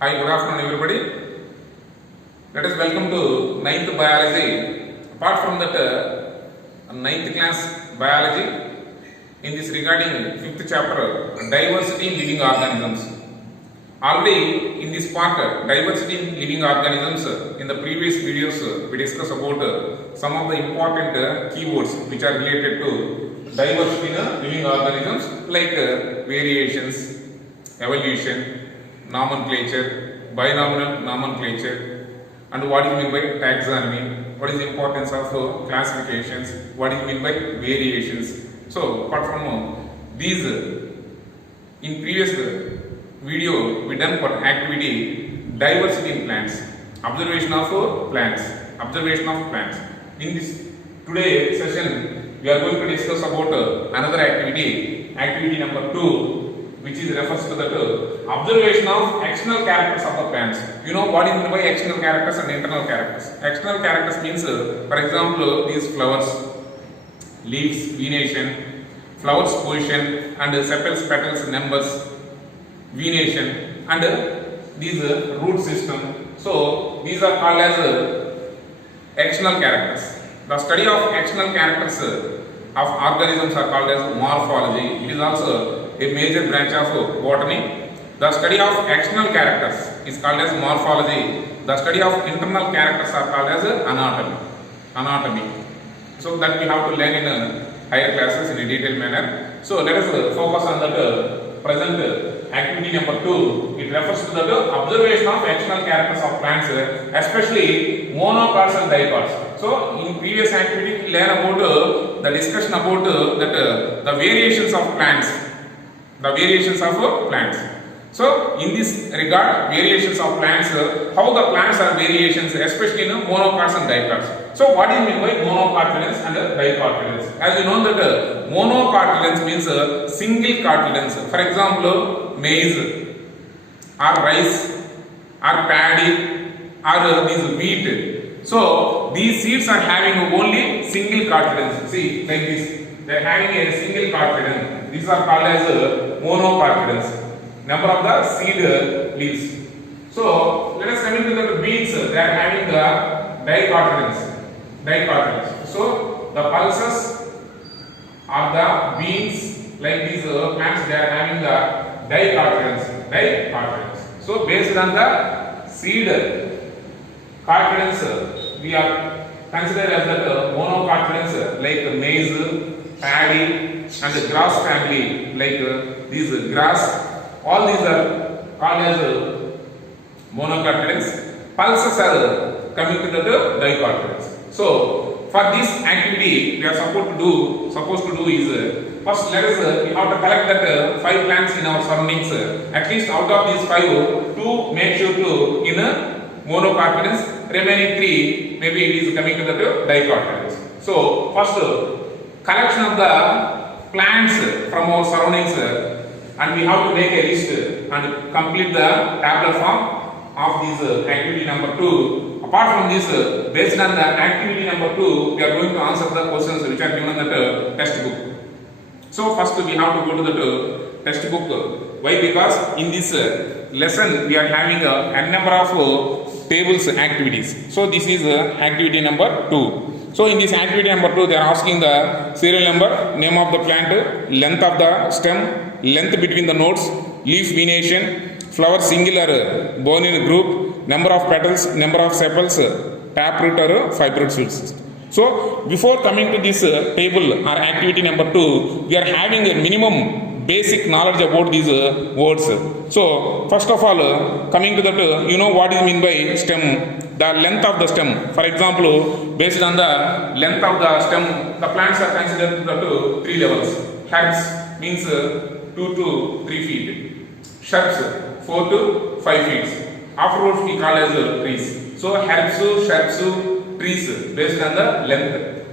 Hi, good afternoon everybody. Let us welcome to 9th biology. Apart from that, 9th class biology, in this regarding 5th chapter, diversity in living organisms. Already in this part, diversity in living organisms, in the previous videos, we discussed about some of the important keywords which are related to diversity in living organisms, like variations, evolution, nomenclature, binomial nomenclature, and what is meant by taxonomy, what is the importance of classifications, what is meant by variations. So apart from these, in previous video we done for activity diversity in plants, observation of plants. In this today session we are going to discuss about another activity number 2, which is refers to the observation of external characters of the plants. You know what is meant by external characters and internal characters. External characters means, for example, these flowers, leaves, venation, flowers position, and sepals, petals, numbers, venation, and these root system. So these are called as external characters. The study of external characters of organisms are called as morphology. It is also a major branch of botany. The study of external characters is called as morphology. The study of internal characters are called as anatomy. So that we have to learn in higher classes in a detailed manner. So let us focus on that present activity number 2. It refers to the observation of external characters of plants, especially monocots and dicots. So in previous activity we learn about the discussion about the variations of plants. So in this regard, variations of plants, how the plants are variations, especially in monocots and dicots. So what is meant by monocotyledons and dicotyledons? As you know that monocotyledons means single cotyledons. For example, maize or rice or paddy or this wheat. So these seeds are having only single cotyledons. See, like this, they are having a single cotyledon. These are called as monocotyledons. Number of the seed leaves. So let us come into the beans. They are having the dicotyledons. So the pulses are the beans, like these plants, they are having the dicotyledons. So based on the seed cotyledons, we are considered as the monocotyledons, like maize, paddy, and the grass family, like these grass. All these are called as monocotyledons. Pulses are coming to the dicotyledons. So for this activity we are supposed to do is, first let us we have to collect that 5 plants in our surroundings. At least out of these 5, 2 make sure to in monocotyledons. Remaining 3 maybe it is coming to the dicotyledons. So first collection of the plants from our surroundings, and we have to make a list and complete the tabular form of this activity number 2. Apart from this, based on the activity number 2, we are going to answer the questions which are given in the textbook. So first we have to go to the textbook. Why? Because in this lesson we are having a number of tables activities. So this is activity number 2. So in this activity number 2, they are asking the serial number, name of the plant, length of the stem, length between the nodes, leaf venation, flower singular bone in group, number of petals, number of sepals, taproot or fibroid shoots. So before coming to this table or activity number 2, we are having a minimum basic knowledge about these words. So first of all, coming to that, you know what is meant by stem. The length of the stem. For example, based on the length of the stem, the plants are considered to 3 levels. Herbs means 2 to 3 feet. Shrubs 4 to 5 feet. Afterwards we call as trees. So herbs, shrubs, trees based on the length.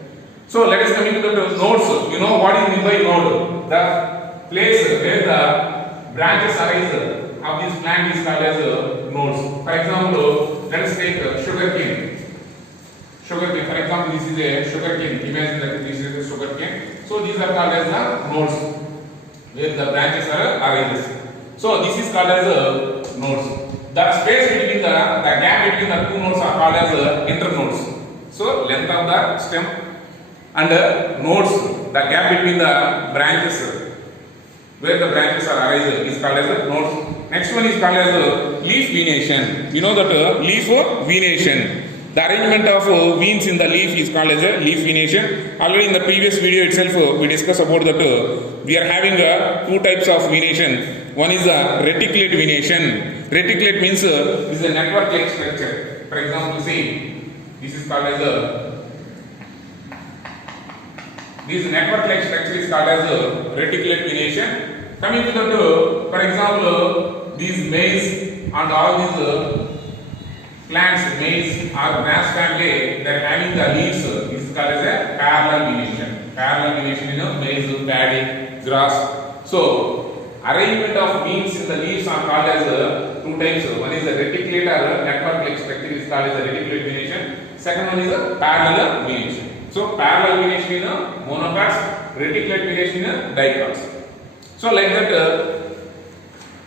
So let us come into the nodes. You know what is meant by node? The place where the branches arise of this plant is called as nodes. For example, let us take sugarcane. For example, this is a sugarcane. Imagine that this is a sugarcane. So these are called as the nodes, where the branches are arranged. So this is called as nodes. The space between the gap between the two nodes are called as internodes. So length of the stem and nodes, the gap between the branches where the branches are arise is called as nodes. Next one is called as leaf venation. You know that leaf venation. The arrangement of veins in the leaf is called as a leaf venation. Already in the previous video itself we discussed about that we are having two types of venation. One is a reticulate venation. Reticulate means is a network like structure. For example, see, this is called as this network like structure is called as reticulate venation. Coming to the for example, these maize and all these plants, maize or grass family, they are having the leaves is called as a parallel venation. Parallel venation, you know, maize, paddy, grass. So arrangement of veins in the leaves are called as two types. One is the reticulate or network like structure is called as a reticulate venation. Second one is a parallel venation. So parallel venation in monocots, reticulate venation in dicots. So like that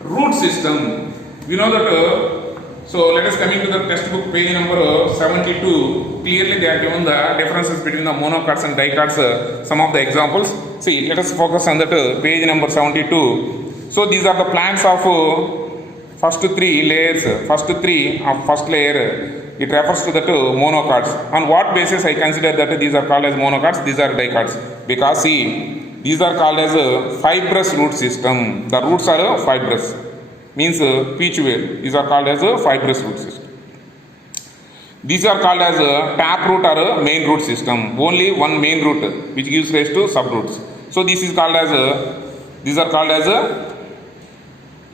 root system, we know that. So let us come into the textbook page number 72. Clearly they are given the differences between the monocots and dicots. Some of the examples. See, let us focus on that page number 72. So these are the plants of first three layers. First three of first layer. It refers to the monocots. On what basis I consider that these are called as monocots, these are dicots? Because see, these are called as a fibrous root system. The roots are fibrous. Means peach ware. These are called as a fibrous root system. These are called as a tap root or a main root system. Only one main root which gives rise to subroots. So this is called as a, these are called as a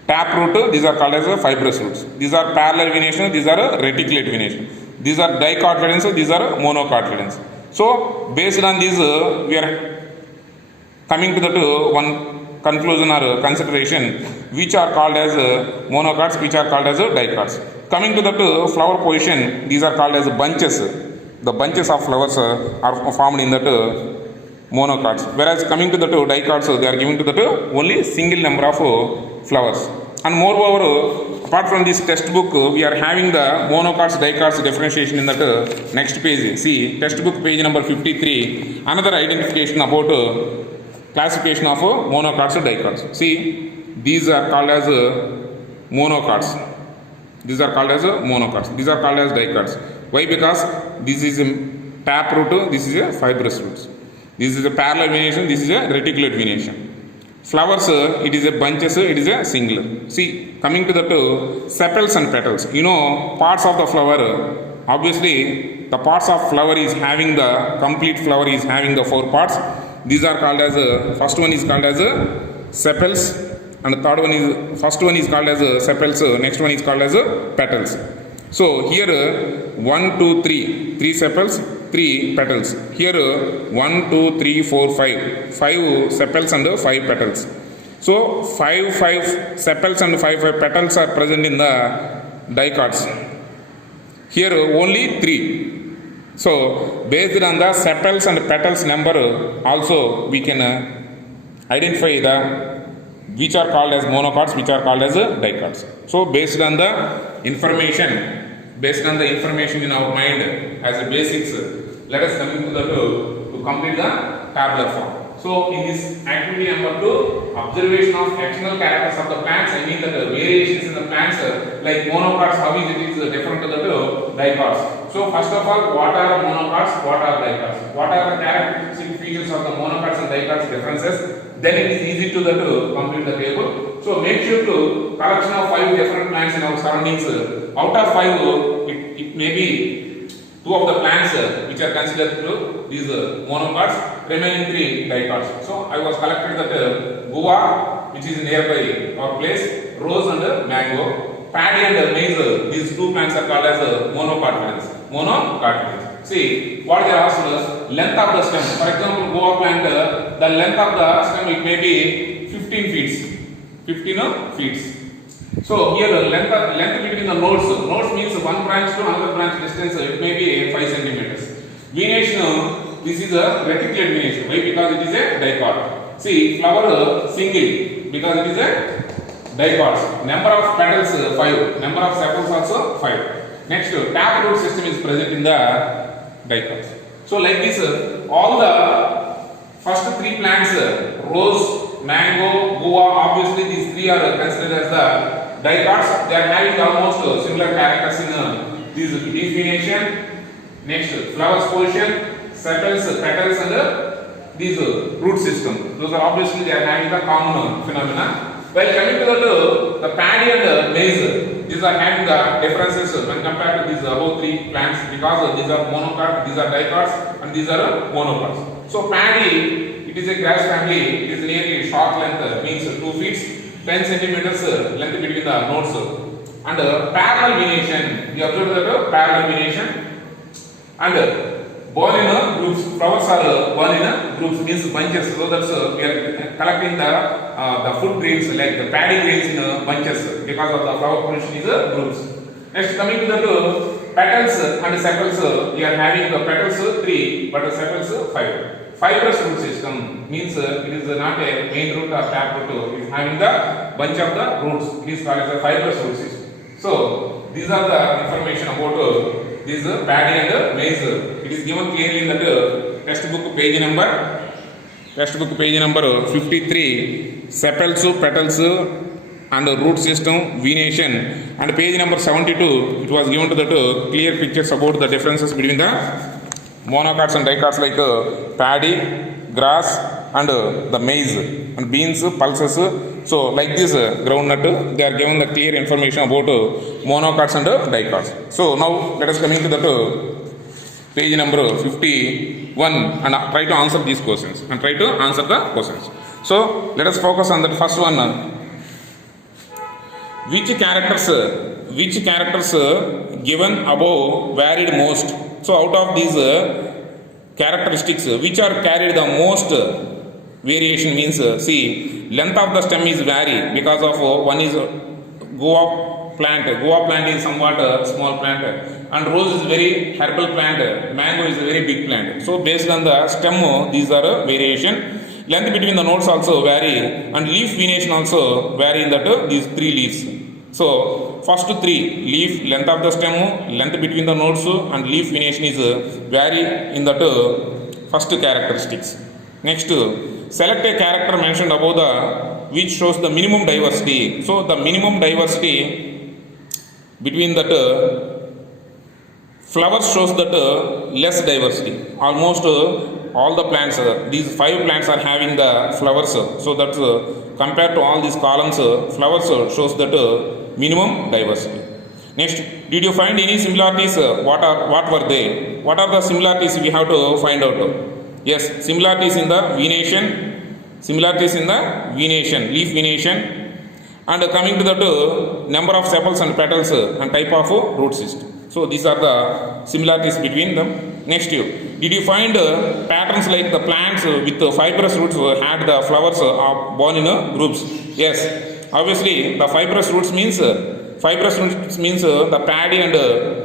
tap root, these are called as a fibrous roots. These are parallel venation, these are a reticulate venation. These are dicotyledons, these are monocotyledons. So based on this we are coming to the one conclusion or consideration which are called as monocots, which are called as dicots. Coming to the flower position, these are called as bunches. The bunches of flowers are formed in that monocots. Whereas coming to the dicots, they are given to the only single number of flowers. And moreover, apart from this textbook, we are having the monocots, dicots differentiation in that next page. See, textbook page number 53, another identification about classification of monocots and dicots. See, these are called as monocots. These are called as monocots. These are called as dicots. Why? Because this is a tap root, this is a fibrous root. This is a parallel venation, this is a reticulate venation. Flowers, it is a bunches, it is a singular. See, coming to the sepals and petals. You know, parts of the flower, obviously, the parts of flower is having the complete flower is having the 4 parts. These are called as first one is called as sepals, and the third one is first one is called as sepals. Next one is called as petals. So here 1, 2, 3, 3 sepals, 3 petals. Here 1, 2, 3, 4, 5 sepals and 5 petals. So 5 sepals and 5 petals are present in the dicots. Here only 3. So based on the sepals and petals number also we can identify the which are called as monocots, which are called as dicots. So based on the information in our mind as a basics, let us come into the to complete the tabular form. So in this activity number 2, observation of external characters of the plants, I mean that the variations in the plants like monocots, how is it is different to the dicots. So first of all, what are monocots, what are dicots? What are the characteristic features of the monocots and dicots differences? Then it is easy to complete the table. So make sure to collection of 5 different plants in our surroundings. Out of 5, it may be 2 of the plants which are considered to these monocots, remaining 3 dicots. So I was collected that guava, which is nearby our place, rose and mango, paddy and maize. These 2 plants are called as monocotyledons. See, what they asked us, length of the stem. For example, guava plant, the length of the stem it may be 15 feet. 15 feet. So here length between the nodes. Nodes means one branch to another branch distance. It may be 5 centimeters. Venation, this is a reticulate venation. Why? Because it is a dicot. See, flower single because it is a dicots. Number of petals 5. Number of sepals also 5. Next, taproot system is present in the dicots. So like this, all the first 3 plants, rose, mango, guava, obviously these 3 are considered as the dicots. They are having almost similar characters in these leaf venation. Next, flowers position, sepals, petals, and these root system. Those are obviously they are having the common phenomena. While coming to the paddy and maize, these are having the differences when compared to these above 3 plants, because these are monocot, these are dicots, and these are monocots. So paddy, it is a grass family. It is nearly short length, means 2 feet, 10 centimeters length between the nodes. And parallel venation, we observe that parallel venation, and born in groups. Flowers are born in groups, means bunches. So that's we are collecting the food grains like the paddy grains in bunches, because of the flower position is groups. Next, coming to the petals and sepals, we are having the petals 3, but the sepals 5. Fibrous root system means it is not a main root or tap root. It is having the bunch of the roots. It is called as a fibrous root system. So these are the information about this paddy and maize. It is given clearly in the textbook page number 53, sepals, petals, and root system, venation, and page number 72. It was given to the clear pictures about the differences between the monocots and dicots like paddy, grass, and the maize, and beans, pulses. So like this groundnut, they are given the clear information about monocots and dicots. So now let us come into the page number 51 and try to answer these questions and try to answer the questions. So let us focus on the first one. Which characters given above varied most? So out of these characteristics, which are carried the most variation, means see, length of the stem is vary because of one is guava plant. Guava plant is somewhat small plant, and rose is very herbal plant. Mango is a very big plant. So based on the stem, these are variation. Length between the nodes also vary, and leaf venation also vary in that these 3 leaves. So first 3, leaf, length of the stem, length between the nodes, and leaf venation is vary in that first characteristics. Next, select a character mentioned above the which shows the minimum diversity. So the minimum diversity between that flowers shows that less diversity. Almost all the plants, these 5 plants are having the flowers. So that compared to all these columns, flowers shows that minimum diversity. Next, did you find any similarities? What were they? What are the similarities we have to find out? Yes, similarities in the venation, leaf venation, and coming to the number of sepals and petals and type of root system. So these are the similarities between them. Next, did you find patterns like the plants with fibrous roots had the flowers are born in groups? Yes, obviously the fibrous roots means the paddy and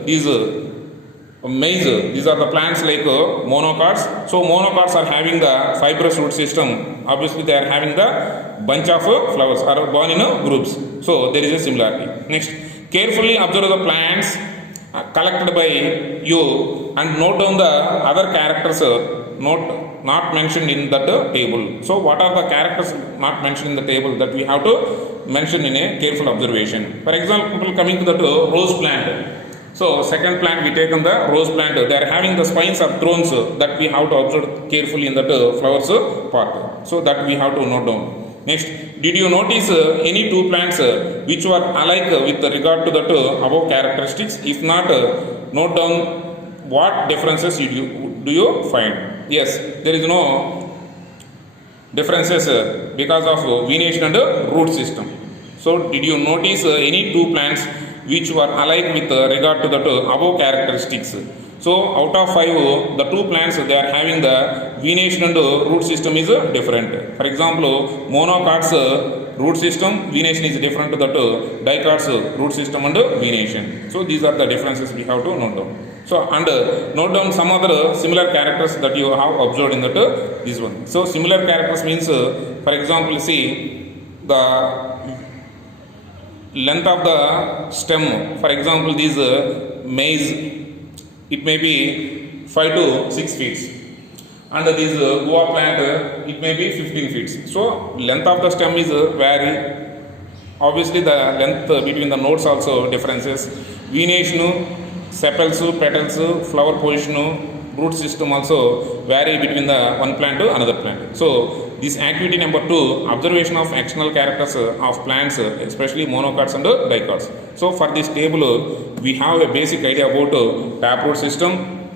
these maize. These are the plants like monocots. So monocots are having the fibrous root system. Obviously they are having the bunch of flowers are born in groups. So there is a similarity. Next, carefully observe the plants collected by you and note down the other characters not mentioned in that table. So what are the characters not mentioned in the table that we have to mention in a careful observation? For example, coming to the rose plant. So second plant we take on the rose plant. They are having the spines or thorns that we have to observe carefully in that flowers part. So that we have to note down. Next, did you notice any 2 plants which were alike with regard to that above characteristics? If not, note down what differences do you find. Yes, there is no differences because of venation and root system. So did you notice any 2 plants which were alike with regard to the above characteristics? So out of 5, the 2 plants they are having the venation and root system is different. For example, monocots root system venation is different to the dicots root system and venation. So these are the differences we have to note down. So and note down some other similar characters that you have observed in that this one. So similar characters means for example, see the length of the stem. For example, this maize, it may be 5 to 6 feet, and this guava plant, it may be 15 feet. So length of the stem is vary. Obviously the length between the nodes also differences. Venation, sepals, petals, flower position, root system also vary between the one plant to another plant. So this activity number 2, observation of external characters of plants, especially monocots and dicots. So for this table we have a basic idea about taproot system,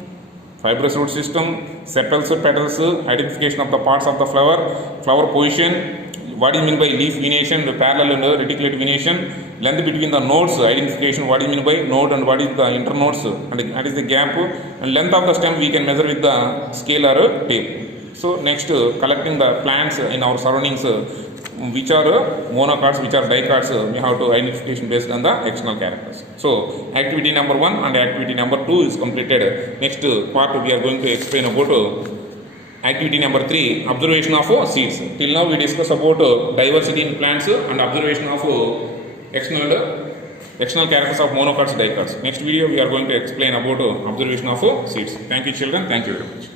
fibrous root system, sepals, petals, identification of the parts of the flower, flower position, what is meant by leaf venation, parallel and reticulate venation, length between the nodes, identification, what is meant by node and what is the internodes, and that is the gap, and length of the stem we can measure with the scale or tape. So next, collecting the plants in our surroundings, which are monocots, which are dicots, we have to identification based on the external characters. So activity number 1 and activity number 2 is completed. Next part we are going to explain about activity number 3, observation of seeds. Till now we discuss about diversity in plants and observation of external characters of monocots, dicots. Next video we are going to explain about observation of seeds. Thank you children, thank you very much.